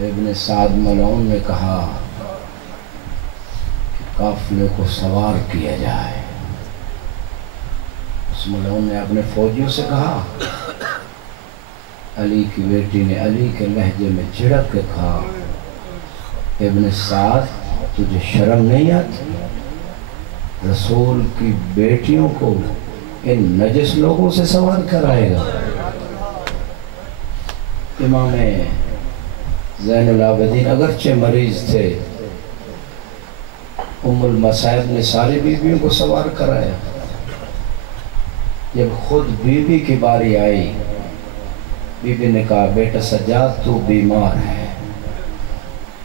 ابن سعد ملعون نے کہا کہ قافلے کو سوار کیا جائے۔ اس ملعون نے اپنے فوجیوں سے کہا، علی کی بیٹی نے علی کے لہجے میں جھڑک کے کہا، ابن سعد تجھے شرم نہیں آتی؟ رسول کی بیٹیوں کو ان نجس لوگوں سے سوار کرائے گا؟ امام زین العابدین اگرچہ مریض تھے، ام المصائب نے ساری بیویوں کو سوار کرایا۔ جب خود بیوی کی باری آئی، بیوی نے کہا، بیٹا سجاد تو بیمار ہے،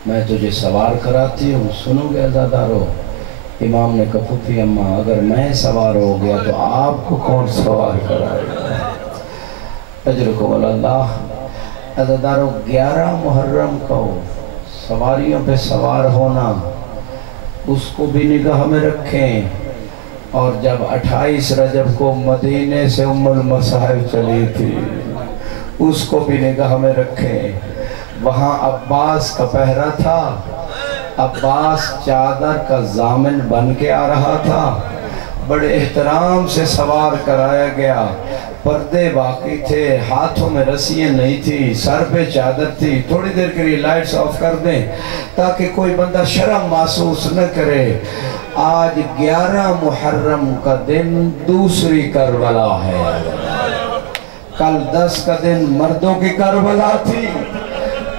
میں تجھے سوار کراتی ہوں، سنو گے عزادارو؟ امام نے کہا، پھوپھی اماں اگر میں سوار ہو گیا تو آپ کو کون سوار کرائے گا؟ اجرکم اللہ۔ عزادارو 11 محرم کو سواریوں پہ سوار ہونا، اس کو بھی نگاہ میں رکھیں۔ اور جب 28 رجب کو مدینے سے ام المصائب چلی تھی، اس کو بھی نگاہ میں رکھیں۔ وہاں عباس کا پہرا تھا، عباس چادر کا ضامن بن کے آ رہا تھا، بڑے احترام سے سوار کرایا گیا۔ پردے باقی تھے، ہاتھوں میں رسیاں نہیں تھی، سر پہ چادر تھی۔ تھوڑی دیر کے لیے لائٹس آف کر دیں تاکہ کوئی بندہ شرم محسوس نہ کرے۔ آج 11 محرم کا دن دوسری کربلا ہے، کل 10 کا دن مردوں کی کربلا تھی،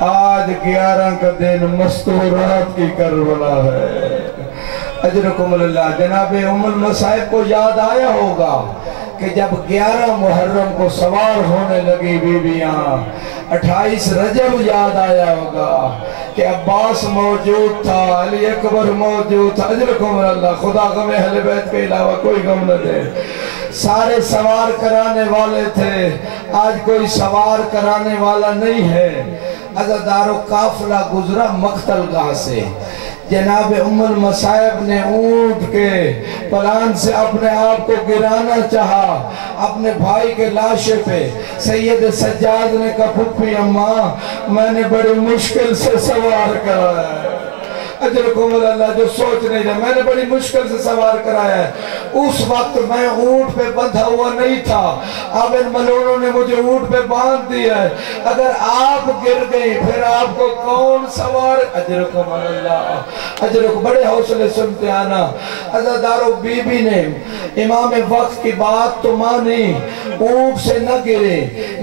آج 11 کا دن مستورات کی کربلا ہے۔ اجرکم اللہ۔ جناب ام المصائب کو یاد آیا ہوگا کہ جب 11 محرم کو سوار ہونے لگی بیویاں، 28 رجب یاد آیا ہوگا کہ عباس موجود تھا، علی اکبر موجود تھا۔ اجرکم اللہ۔ خدا غم اہل بیت کے علاوہ کوئی غم نہ دے۔ سارے سوار کرانے والے تھے، آج کوئی سوار کرانے والا نہیں ہے۔ عزادارو قافلہ گزرا مقتل گاہ سے، جناب ام المصائب نے اونٹ کے پلان سے اپنے آپ کو گرانا چاہا اپنے بھائی کے لاشے پہ۔ سید سجاد نے کہا، پھوپھی اماں میں نے بڑی مشکل سے سوار کرایا ہے۔ اجرکم اللہ۔ جو سوچ نہیں رہا، میں نے بڑی مشکل سے سوار کرایا ہے۔ اس وقت میں اونٹ پہ بندھا ہوا نہیں تھا، اب ان ملعونوں نے مجھے اونٹ پہ باندھ دیا ہے، اگر آپ گر گئی پھر آپ کو کون سوار؟ اجرکم اللہ۔ اجرکم۔ بڑے حوصلے سنتے آنا۔ عزادارو بی بی نے امام وقت کی بات تو مانی، اونٹ سے نہ گرے،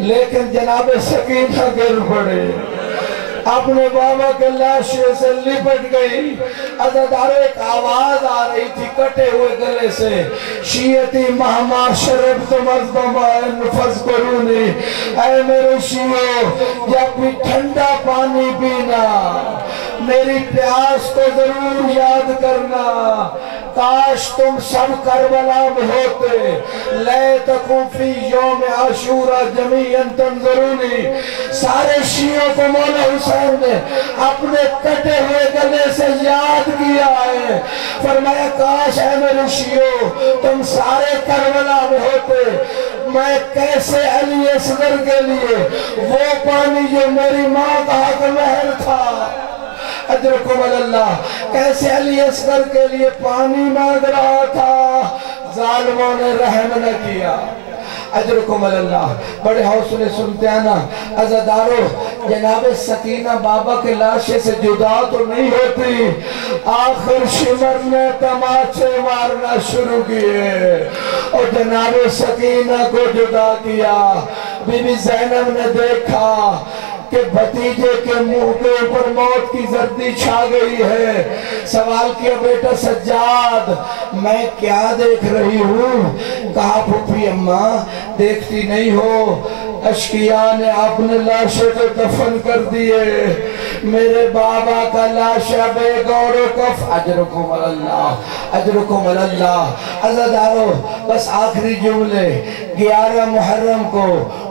لیکن جناب سکینہ گر پڑے، اپنے بابا کے لاشے سے لپٹ گئی۔ عزادارو ایک آواز آ رہی تھی کٹے ہوئے گلے سے، شیعتی مہما شربت مزدمائن فذکرونی، اے میرے شیعو جب بھی ٹھنڈا پانی پینا میری پیاس کو ضرور یاد کرنا، کاش تم سب کربلا میں ہوتے، لیتکم فی یوم عاشورہ جمیعاً تنظرونی۔ سارے شیعوں کو مولا حسین نے اپنے کٹے ہوئے گلے سے یاد کیا ہے، فرمایا کاش اے میرے شیعوں تم سارے کربلا میں ہوتے، میں کیسے علی اصغر کے لیے وہ پانی جو میری ماں کا حق مہر تھا، اجرکم اللہ، کیسے علی اصغر کے لیے پانی مانگ رہا تھا، ظالموں نے رحم نہ کیا۔ اجرکم اللہ۔ بڑے حوصلے سنتے آنا۔ عزادارو جناب سکینہ بابا کے لاشے سے جدا تو نہیں ہوتی، آخر شمر نے تماچے مارنا شروع کیے اور جناب سکینہ کو جدا کیا۔ بی بی زینب نے دیکھا کہ بھتیجے کے منہ کے اوپر موت کی زردی چھا گئی ہے، سوال کیا، بیٹا سجاد میں کیا دیکھ رہی ہوں؟ کہا، پھوپھی اماں دیکھتی نہیں ہو، اشقیاء نے اپنے لاشے کو دفن کر دیے، میرے بابا کا لاشا بے گور و کف۔ اجرکم اللہ۔ اجرکم اللہ۔ عزادارو بس آخری جملے، 11 محرم کو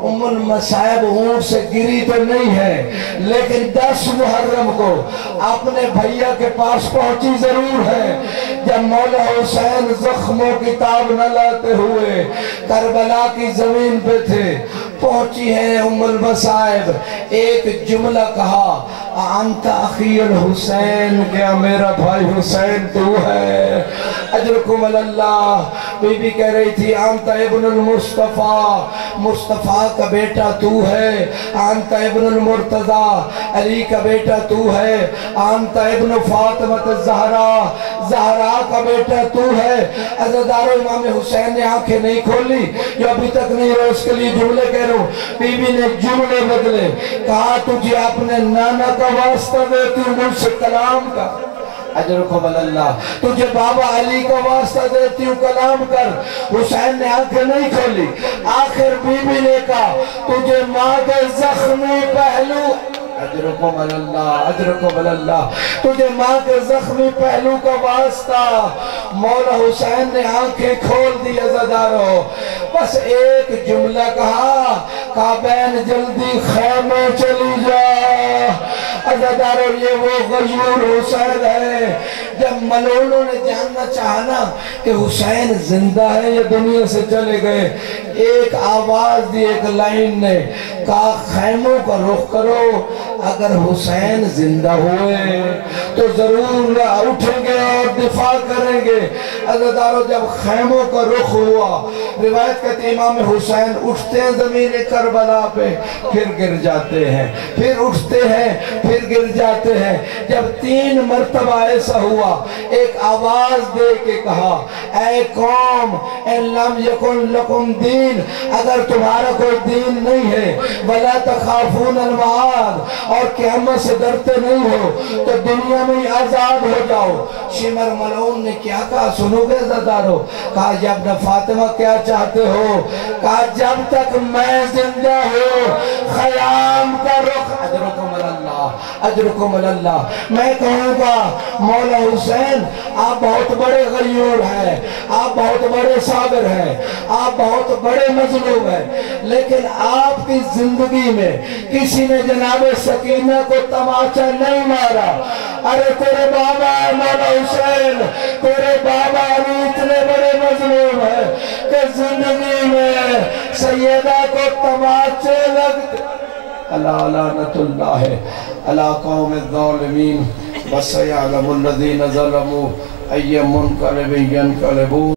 ام المصائب اونٹ سے گری تو نہیں ہے، لیکن 10 محرم کو اپنے بھائیہ کے پاس پہنچی ضرور ہے، جب مولا حسین زخموں کی تاب نہ لاتے ہوئے کربلا کی زمین پہ تھے۔ پہنچی ہے ام المصائب، ایک جملہ کہا انت اخی الحسین، کیا میرا بھائی حسین تو ہے؟ اجرکم اللہ۔ بی بی کہہ رہی تھی انت ابن المصطفیٰ، مصطفیٰ کا بیٹا تو ہے، انت ابن المرتضی، علی کا بیٹا تو ہے، انت ابن فاطمہ الزہرا، زہرا کا بیٹا تو ہے۔ عزیزانو امام حسین نے آنکھیں نہیں کھولی، جو ابھی تک نہیں رہا اس کے لیے جملے کہہ رہا ہوں۔ بی بی نے جملے بدلے، کہا تجھے اپنے نانا کا واسطہ دیتی ہوں، مجھ سے کلام کا۔ اجرکم اللہ۔ تجھے بابا علی کا واسطہ دیتی ہوں، کلام کر۔ حسین نے آنکھیں نہیں کھولی، آخر بی بی نے کہا تجھے ماں کے زخمی پہلو، اجرکم اللہ، اجرکم اللہ، تجھے ماں کے زخمی پہلو کا واسطہ۔ مولا حسین نے آنکھیں کھول دی عزادارو، بس ایک جملہ کہا بین جلدی خیمے چلی جا۔ عزادارو یہ وہ غیور حسین ہے۔ جب ملولوں نے جاننا چاہنا کہ حسین زندہ ہے یا دنیا سے چلے گئے، ایک آواز دی، ایک لائن نے کہا خیموں کا رخ کرو، اگر حسین زندہ ہوئے تو ضرور اٹھیں گے اور دفاع کریں گے۔ عزیزانو جب خیموں کا رخ ہوا، روایت کہتے امام حسین اٹھتے ہیں زمین کربلا پہ، پھر گر جاتے ہیں، پھر اٹھتے ہیں، پھر گر جاتے ہیں۔ جب 3 مرتبہ ایسا ہوا، ایک آواز دے کے کہا اے قوم ان لم یکن لکم دین، اگر تمہارا کوئی دین نہیں ہے، ولا تخافون المعاد، اور قیامت سے ڈرتے نہیں ہو تو دنیا میں آزاد ہو جاؤ۔ شمر ملعون نے کیا کہا سنو گے عزادارو؟ کہا یا ابن فاطمہ کیا چاہتے ہو؟ کہا جب تک میں زندہ ہوں خیام کا رخ، اجرکم اللہ، اجرکم اللہ۔ میں کہوں گا مولا حسین آپ بہت بڑے غیور ہیں، آپ بہت بڑے صابر ہیں، آپ بہت بڑے مظلوم ہیں، لیکن آپ کی زندگی میں کسی نے جناب سکینہ کو تماچا نہیں مارا۔ ارے تیرے بابا مولا حسین، تیرے بابا علی اتنے بڑے مظلوم ہیں کہ زندگی میں سیدہ کو تماچے لگتے۔ اللہ لعنت اللہ علی قوم الظالمین، وسیعلم الذین ظلموا ای منقلب ینقلبون۔